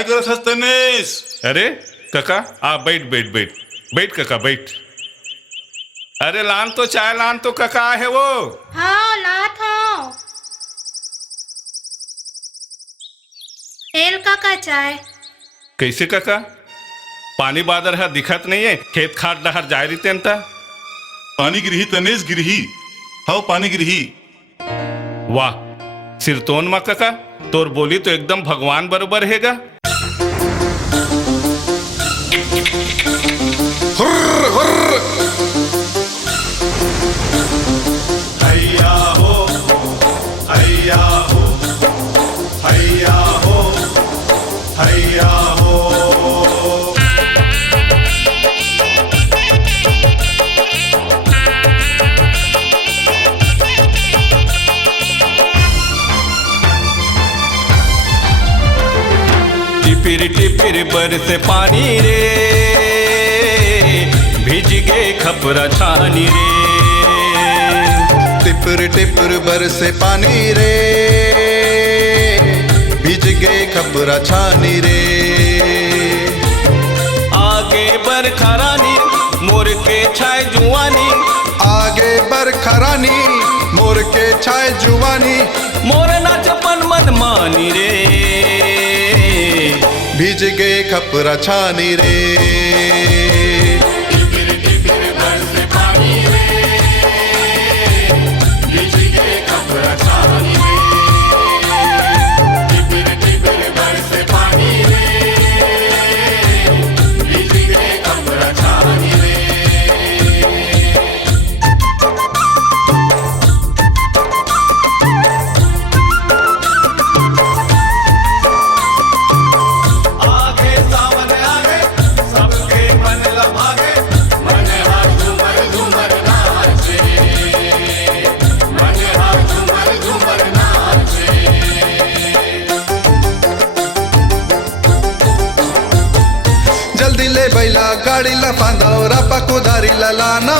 काय करत असतेस? अरे काका आ बैठ बैठ बैठ बैठ काका बैठ. अरे लान तो चाय लान तो काका आहे वो. हाँ लात हो. तेल काका चाय. कैसे काका पानी बादर हा दिखत नहीं है खेत खाट डहर जाय रही पाणी गिरही तनेस गिरही हाव पाणी गिरही. वाह सिरतोन मा काका तोर बोली तो एकदम भगवान बरोबर हैगा. हुर्र हुर्र हैया हो हैया हो हैया हो हैया हो. टिपिर टिपिर बरसे पानी रे भिज गए खपरा छानी रे. टिपर टिपर बरसे पानी रे भिज गए खपरा छानी रे. आगे बरखा रानी मोर के छाय जुआनी. आगे बरखा रानी मोर के छाय जुवानी. मोर नाचपन मन मानी रे भिज गए खपरा छानी रे. बैला गाड़ी लफांदा रापा कुदारी ललाना.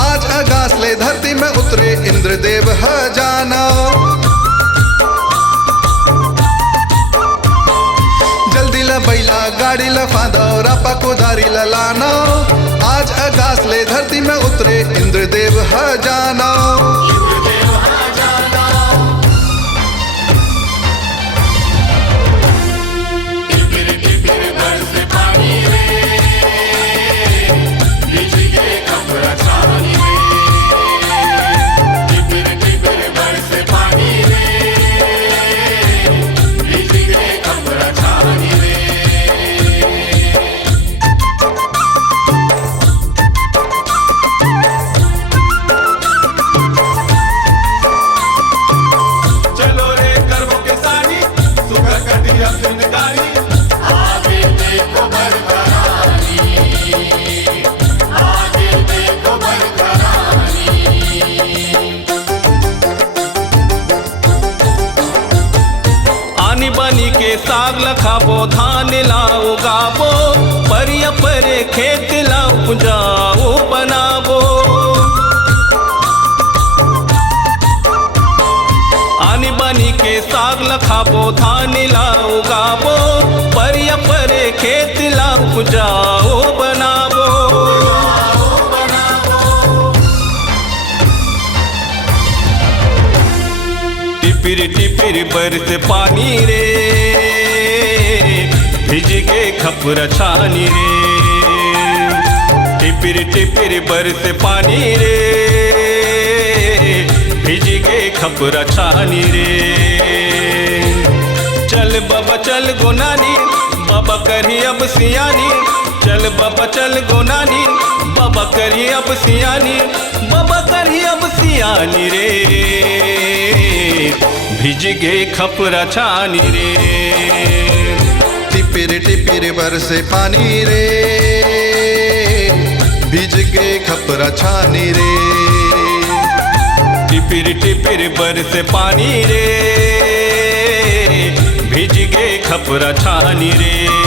आज आगास ले धरती में उतरे इंद्रदेव ह जाना. जल्दी ल बैला गाड़ी लफांदा रापा कुदारी ललाना. आज आगास ले धरती में उतरे इंद्रदेव ह जाना. बनी के साग लखाबो धान लाओ गाबो परिया परे खेत लाओ जाओ बनाबो. आनी बनी के साग लखाबो धान लाओ गाबो परिया परे खेत लाओ जाओ बनाबो. टिपिर टिपिर बरसे पानी रे भिज गए खपरा छानी रे. टिपिर टिपिर बरसे पानी रे भिज गए खपरा छानी रे. चल बाबा चल गोनानी बाबा करी अब सियानी. चल बाबा चल गोनानी बाबा करी अब सियानी. बाबा करी अब सियानी रे भिज गए खपरा छानी रे. टिपिर टिपिर बरसे पानी रे भिज गए खपरा छानी रे. टिपिर टिपिर बरसे पानी रे भिज गए खपरा छानी रे.